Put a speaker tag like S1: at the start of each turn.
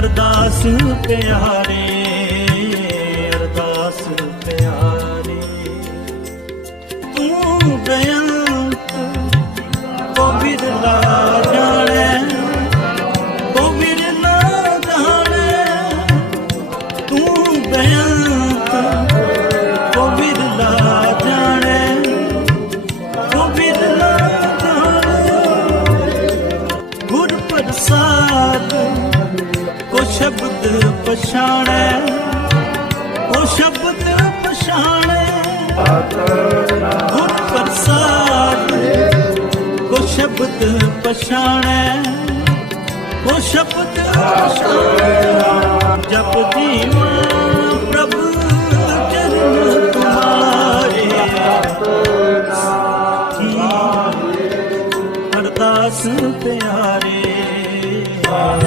S1: ਅਰਦਾਸ ਪਿਆਰੇ ਅਰਦਾਸ ਪਿਆਰੇ। ਤੂੰ ਬੇਅੰਤ ਕੋ ਬਿਰਲਾ ਜਾਣੇ ਕੋ ਬਿਰਲਾ ਜਾਣੇ। ਤੂੰ ਬੇਅੰਤ ਕੋ ਬਿਰਲਾ ਜਾਣੇ ਕੋ ਬਿਰਲਾ ਜਾਣੇ। ਗੁਰ ਪ੍ਰਸਾਦ ਸ਼ਬਦ ਪਛਾਣੈ, ਉਹ ਸ਼ਬਦ ਪਛਾਣੈ। ਗੁਰ ਪ੍ਰਸਾਦ ਉਹ ਸ਼ਬਦ ਪਛਾਣੈ ਉਹ ਸ਼ਬਦ ਪਛਾਣੈ। ਜਪ ਜੀਵਨ ਪ੍ਰਭ ਚਰਨ ਤੁਮਾਰੇ ਹਰਦਾਸ ਪਿਆਰੇ। ਵਾਹ